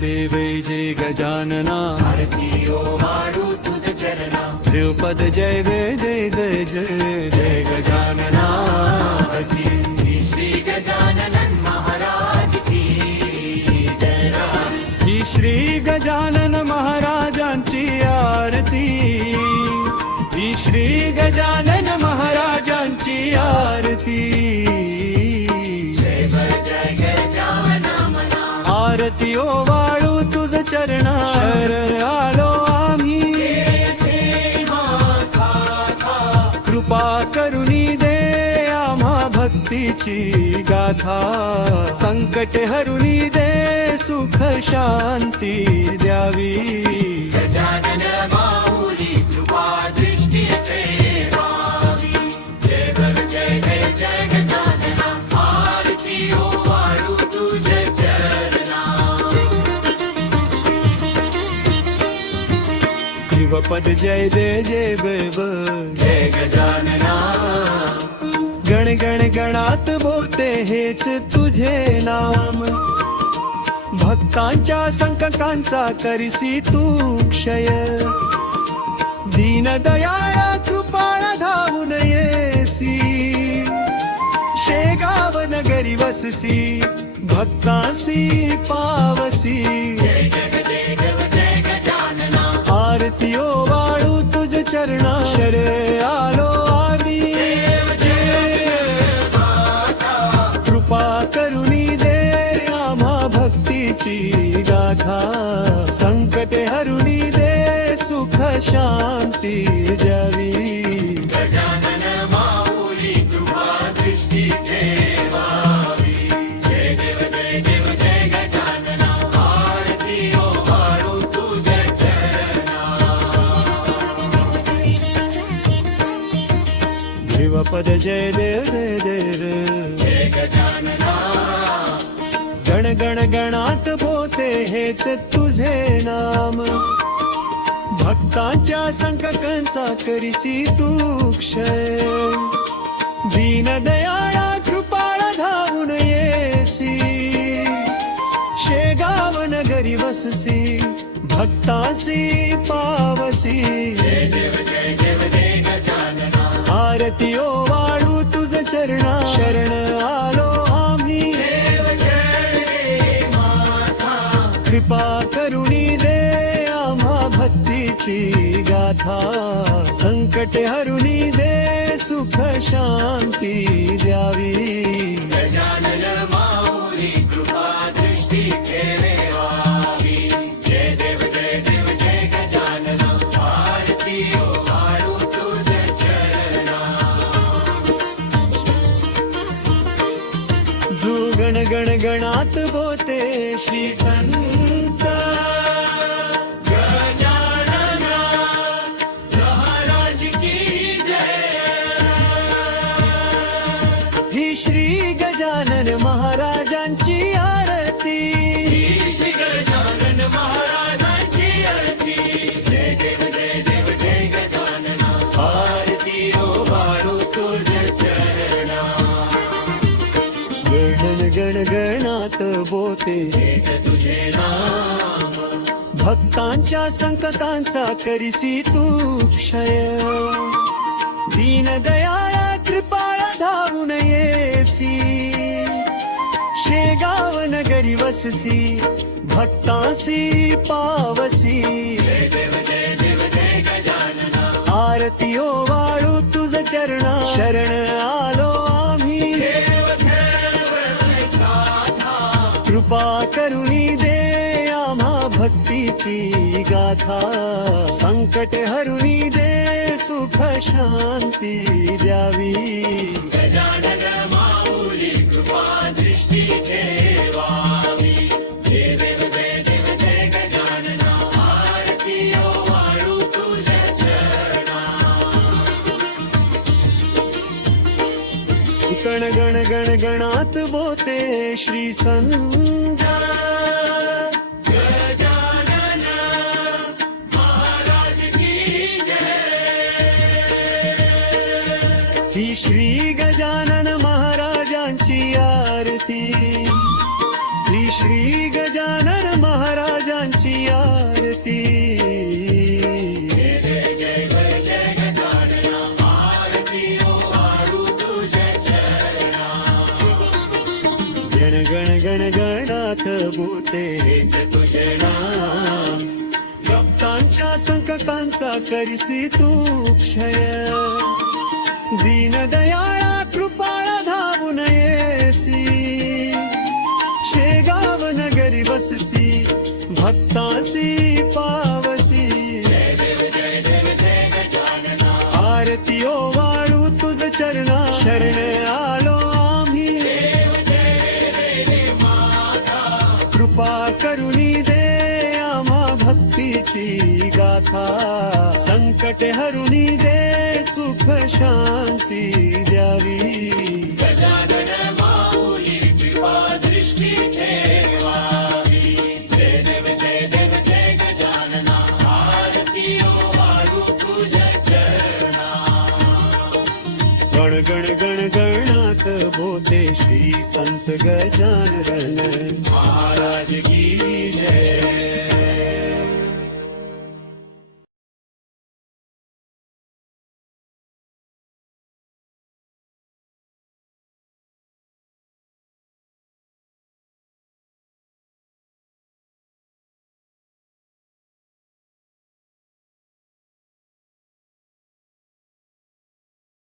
देव जय गजानना आरती ओवाळू तुझ चरणा देवपद जय जय जय जय जय गजानना श्री श्री गजानन महाराज की जय ही श्री गजानन महाराजांची आरती ही श्री गजानन महाराजांची आरती जय गजानन मना आरती ओवाळू तुझ चरणा शरण आलो आम्ही कृपा करुणी दे आम्हा भक्तीची गाथा संकट हरुणी दे सुख शांती द्यावी गजानन माऊली कृपा दृष्टी ठेवावी जय गजानन आरती ओवाळू तुझ चरणा शिवपद जय जय बेब जय गजानना गण गण गणात बोलते हेच तुझे नाम भक्तांच्या संकटांचा करसी तू क्षय दीनदयाळा कृपाळ धावून येसी शेगाव नगरी वससी भक्तांसी पावसी जय गजानना आरती ओवाळू तुझ चरणा शरे आलो आम्ही कृपा करुणी दे आम्हा भक्तीची गाथा संकट हरुणी दे सुख शांती द्यावी गजानन माऊली कृपा दृष्टी ठेवावी जय गजानन आरती ओवाळू तुझ चरणा देवपद जय देव जय गजानना गण गण गणात बोते हेच तुझे नाम भक्तांच्या संकटांचा करिसी तू क्षय दीनदयाळा कृपाळ धावून येसी शेगाव नगरी वससी भक्तासी पावसी जय गजानना आरती ओवाळू तुझ चरणा शरण आलो आम्ही कृपा करुणी दे आम्हा भक्तीची गाथा संकट हरुणी दे सुख शांती द्यावी गजानन माऊली कृपा दृष्टी ठेवावी जय गजानन आरती ओवाळू तुझ चरणा जो गण गण गणात बोते श्री संत गजानन महाराज की जय ही श्री गजानन महाराजांची आरती श्री गजानन महाराजांची आरती जय गजानन आरती ओवाळू तुझ चरणा गण गण गणात बोते हेच तुझे नाम भक्तांच्या संकटांचा करिसी तू क्षय दीनदयाळा कृपाळ धावून येसी शेगाव नगरी वससी भक्तासी पावसी जय गजानन आरती ओवाळू तुझ चरणा शरण आलो आम्ही कृपा करुणी दे आम्हा भक्तीची गाथा संकट हरुणी दे सुख शांती द्यावी गजानन माऊली कृपा दृष्टी ठेवावी जय गजानन आरती ओवाळू तुझ चरणा गण गण गण गणात बोते श्री संत गजानन महाराज की जय ही श्री गजानन महाराजांची आरती श्री गजानन महाराज गणगणात बोते हेच तुझे नाम भक्तांच्या संकटांचा करिसी तू क्षय दीनदयाळा कृपाळा धावून येसी शेगाव नगरी बससी भक्तासी पावसी आरती ओवाळू तुझ चरणा शरण आलो आम्ही कृपा करुणी दे आम्हा भक्तीची गाथा संकट हरुणी दे सुख शांती द्यावी गजानन माऊली कृपा दृष्टी ठेवावी जय देव जय गजानना आरती ओवाळू तुझ्या चरणा गण गण गण गणात बोते श्री संत गजानन महाराज की